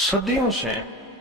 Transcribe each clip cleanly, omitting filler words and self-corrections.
صدیوں سے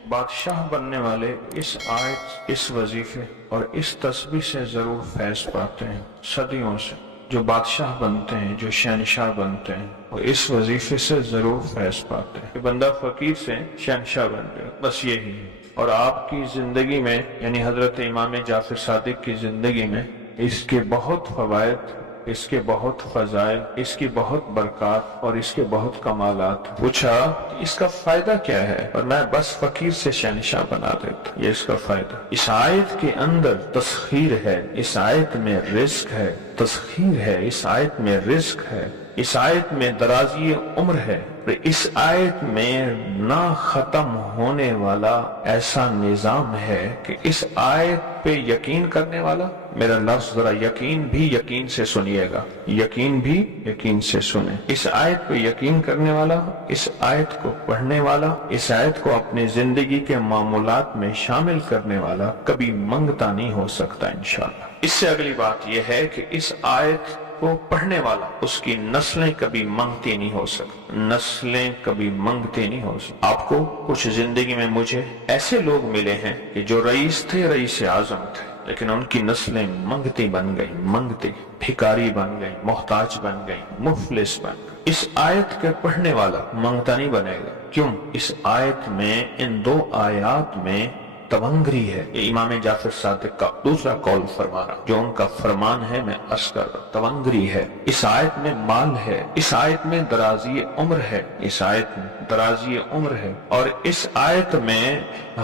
بادشاہ بننے والے اس آیت، اس وظیفے اور اس تسبیح سے ضرور فیض پاتے ہیں۔ صدیوں سے جو بادشاہ بنتے ہیں، جو شہنشاہ بنتے ہیں، وہ اس وظیفے سے ضرور فیض پاتے ہیں کہ بندہ فقیر سے شہنشاہ بن گیا، بس یہی ہے۔ اور آپ کی زندگی میں، یعنی حضرت امام جعفر صادق کی زندگی میں اس کے بہت فوائد، اس کے بہت فضائل، اس کی بہت برکات اور اس کے بہت کمالات۔ پوچھا اس کا فائدہ کیا ہے؟ اور میں بس فقیر سے شہنشاہ بنا دیتا، یہ اس کا فائدہ۔ اس آیت کے اندر تسخیر ہے، اس آیت میں رزق ہے، تسخیر ہے، اس آیت میں رزق ہے، اس آیت میں درازی عمر ہے، اس آیت میں نہ ختم ہونے والا ایسا نظام ہے کہ اس آیت پہ یقین کرنے والا، میرا لفظ ذرا یقین بھی یقین سے سنیے گا، یقین بھی یقین سے سنیں، اس آیت پہ یقین کرنے والا، اس آیت کو پڑھنے والا، اس آیت کو اپنی زندگی کے معمولات میں شامل کرنے والا کبھی منگتا نہیں ہو سکتا انشاءاللہ۔ اس سے اگلی بات یہ ہے کہ اس آیت کو پڑھنے والا، اس کی نسلیں کبھی منگتی نہیں ہو سکتی، نسلیں کبھی منگتی نہیں ہو سکتی۔ آپ کو کچھ زندگی میں مجھے ایسے لوگ ملے ہیں کہ جو رئیس تھے، رئیس اعظم تھے، لیکن ان کی نسلیں منگتی بن گئی، منگتی، بھکاری بن گئی، محتاج بن گئی، مفلس بن گئی۔ اس آیت کے پڑھنے والا منگتا نہیں بنے گا۔ کیوں؟ اس آیت میں، ان دو آیات میں تونگری ہے۔ یہ امام جعفر صادق کا دوسرا قول فرما رہا، جو ان کا فرمان ہے، میں عرض کر رہا، تونگری ہے۔ اس آیت میں مال ہے، اس آیت میں درازی عمر ہے، اس آیت میں درازی عمر ہے، اور اس آیت میں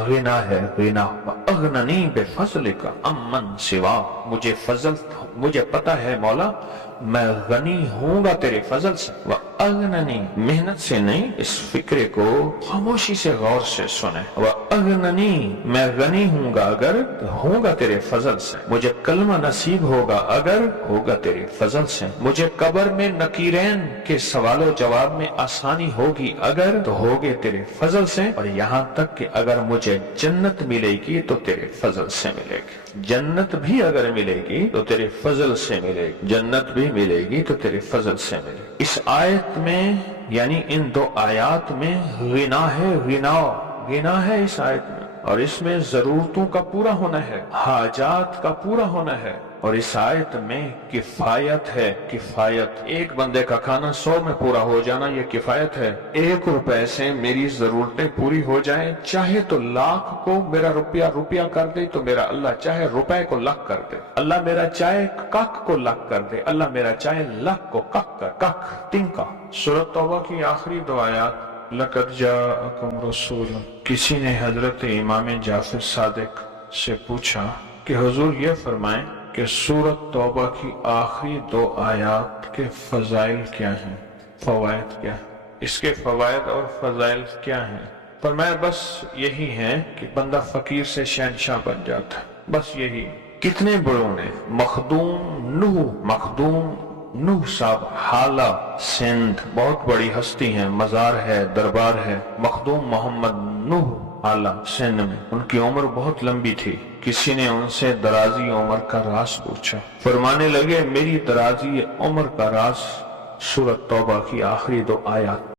غنا ہے، غنا۔ اغننی بفضلک امن سوا، مجھے فضل، مجھے پتہ ہے مولا میں غنی ہوں گا تیرے فضل سے۔ وَأَغْنَنِي، محنت سے نہیں، اس فکرے کو خاموشی سے غور سے سنیں۔ وَأَغْنَنِي، میں غنی ہوں گا اگر ہوں گا تیرے فضل سے، مجھے کلمہ نصیب ہوگا اگر ہوگا تیرے فضل سے، مجھے قبر میں نکیرین کے سوال و جواب میں آسانی ہوگی اگر تو ہوگے تیرے فضل سے، اور یہاں تک کہ اگر مجھے جنت ملے گی تو تیرے فضل سے ملے گی، جنت بھی اگر ملے گی تو تیرے فضل سے ملے گی، جنت بھی ملے گی تو تیرے فضل سے ملے گی۔ اس آیت میں، یعنی ان دو آیات میں غنا ہے، غنا ہے اس آیت میں، اور اس میں ضرورتوں کا پورا ہونا ہے، حاجات کا پورا ہونا ہے، اور اس آیت میں کفایت ہے، کفایت۔ ایک بندے کا کھانا 100 میں پورا ہو جانا یہ کفایت ہے۔ 1 روپے سے میری ضرورتیں پوری ہو جائیں، چاہے تو لاکھ کو میرا روپیہ کر دے تو میرا اللہ چاہے روپے کو لاکھ کر دے، اللہ میرا چاہے کک کو لاکھ کر دے، اللہ میرا چاہے لاکھ کو کک کر، کک تنکا۔ سورۃ توبہ کی آخری 2 آیات، لَقَدْ جَاءَكُمْ رَسُولٌ۔ کسی نے حضرت امام جعفر صادق سے پوچھا کہ حضور یہ فرمائیں کہ سورۃ توبہ کی آخری 2 آیات کے فضائل کیا ہیں، فوائد کیا ہیں، اس کے فوائد اور فضائل کیا ہیں؟ فرمایا بس یہی ہے کہ بندہ فقیر سے شہنشاہ بن جاتا ہے، بس یہی۔ کتنے بڑوں نے، مخدوم نوح صاحب، حالہ سندھ، بہت بڑی ہستی ہیں، مزار ہے، دربار ہے، مخدوم محمد نوح حالہ سندھ میں، ان کی عمر بہت لمبی تھی۔ کسی نے ان سے درازی عمر کا راز پوچھا، فرمانے لگے میری درازی عمر کا راز سورۃ توبہ کی آخری 2 آیات۔